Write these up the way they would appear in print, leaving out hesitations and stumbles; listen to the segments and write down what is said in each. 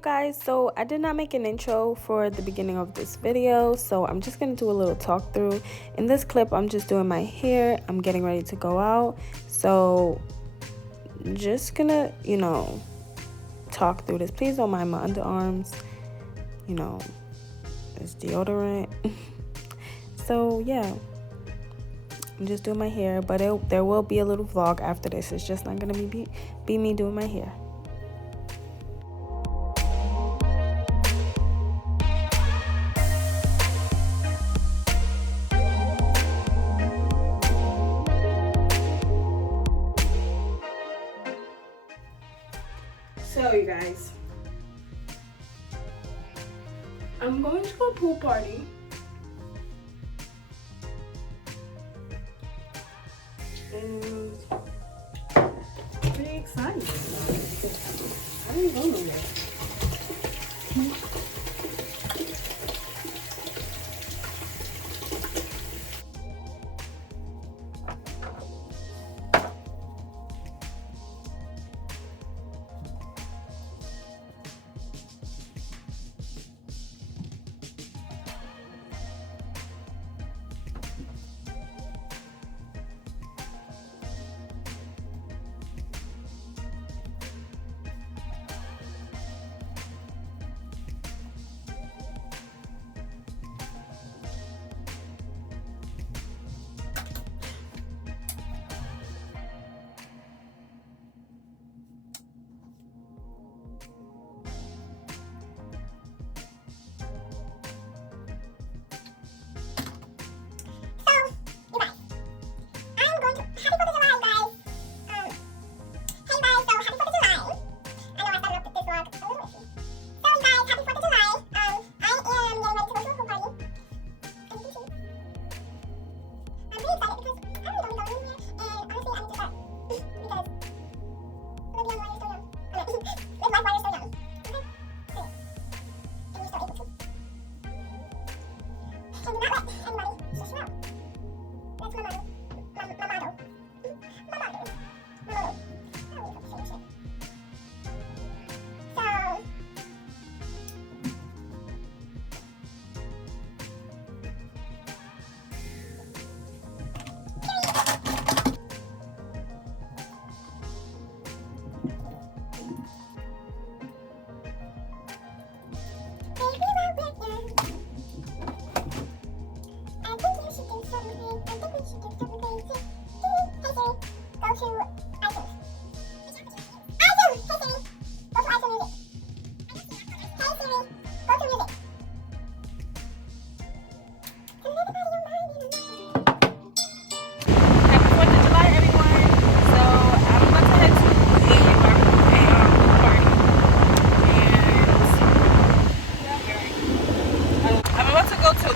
you guys, so I did not make an intro for the beginning of this video, so I'm just gonna do a little talk through. In this clip, I'm just doing my hair. I'm getting ready to go out, so just gonna, talk through this. Please don't mind my underarms, it's deodorant. So yeah, I'm just doing my hair, but there will be a little vlog after this. It's just not gonna be me doing my hair. So you guys, I'm going to a pool party. And pretty excited. I didn't go nowhere.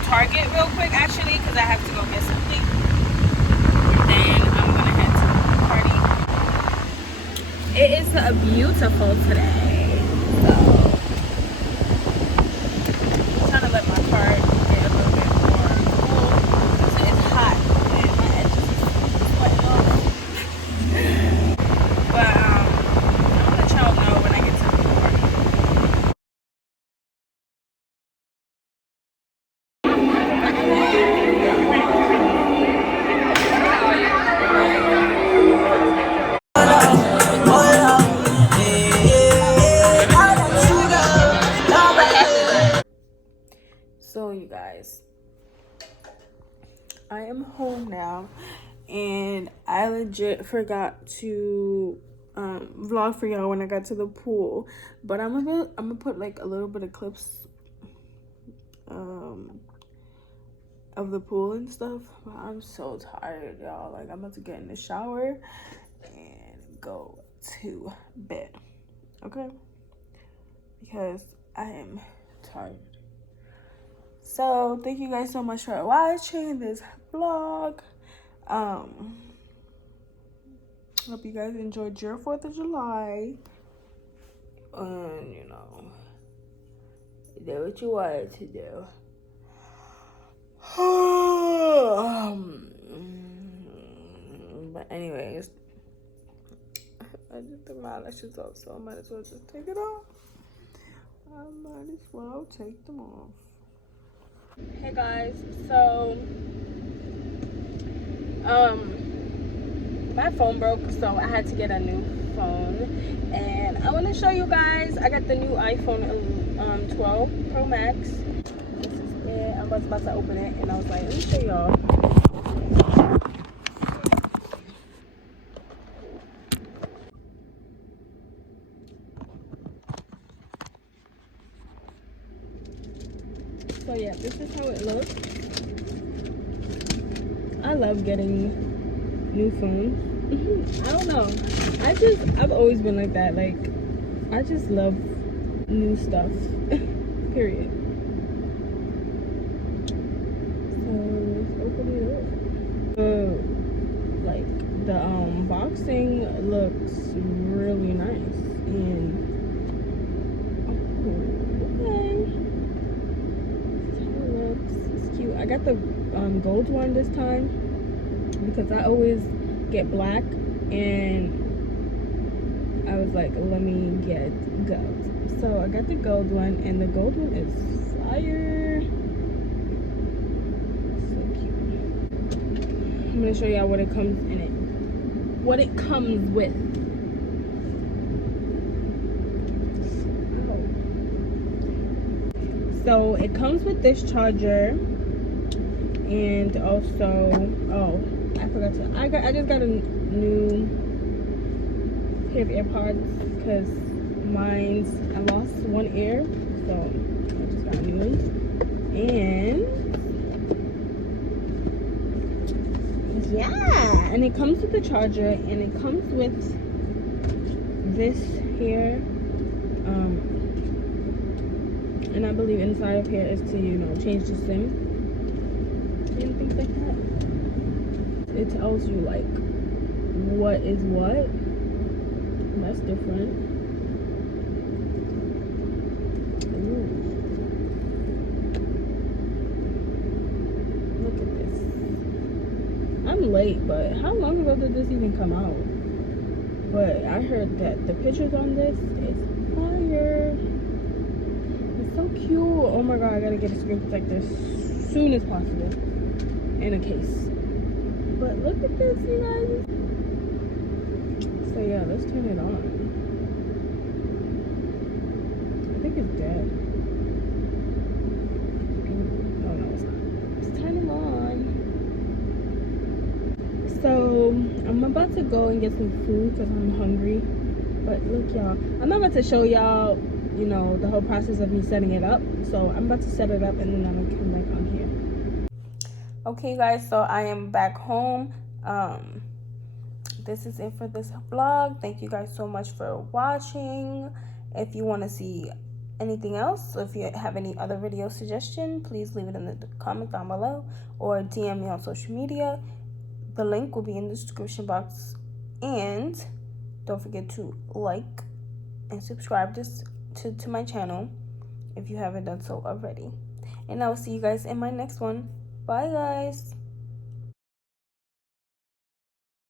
Target real quick actually because I have to go get something, then I'm gonna head to the party. It is beautiful today, so I'm trying to let my car get a little bit more cool because it's hot and my edges is sweating off. But I'm gonna let y'all know when I get to the party. So you guys, I am home now, and I legit forgot to vlog for y'all when I got to the pool, but I'm gonna put like a little bit of clips of the pool and stuff. But I'm so tired, y'all. Like, I'm about to get in the shower and go to bed, okay? Because I am tired. So thank you guys so much for watching this vlog. Hope you guys enjoyed your 4th of July, and you did what you wanted to do. But anyways, I just took my eyelashes off, so I might as well just take it off. I might as well take them off. Hey guys, so my phone broke, so I had to get a new phone, and I want to show you guys. I got the new iPhone 12 Pro Max. This is it. I was about to open it, and I was like, let me show y'all. So yeah, this is how it looks. I love getting new phones. I don't know. I've always been like that. Like, I just love new stuff. Period. So let's open it up. Like the boxing looks really nice, and okay, that's how it looks. It's cute. I got the gold one this time because I always get black, and I was like, let me get gold. So I got the gold one, and the gold one is fire. So cute. I'm gonna show y'all what it comes in it. What it comes with. So it comes with this charger, and also, oh, I forgot to. I just got a new pair of AirPods because I lost one ear, so I just got new ones. And yeah, and it comes with the charger, and it comes with this here, and I believe inside of here is to, you know, change the SIM and things like that. It tells you like what is what. That's different. Ooh. Look at this. I'm late, but how long ago did this even come out? But I heard that the pictures on this is fire. It's so cute. Oh my god, I gotta get a screen protector as soon as possible. In a case. But look at this, you guys. So yeah, let's turn it on. I think it's dead. Oh no, it's not. Let's turn it on. So I'm about to go and get some food because I'm hungry. But look, y'all, I'm not about to show y'all, you know, the whole process of me setting it up. So I'm about to set it up, and then I'm gonna come back on here. Okay guys, so I am back home. This is it for this vlog. Thank you guys so much for watching. If you want to see anything else, if you have any other video suggestion, please leave it in the comment down below or DM me on social media. The link will be in the description box, and don't forget to like and subscribe to my channel if you haven't done so already. And I will see you guys in my next one. Bye guys.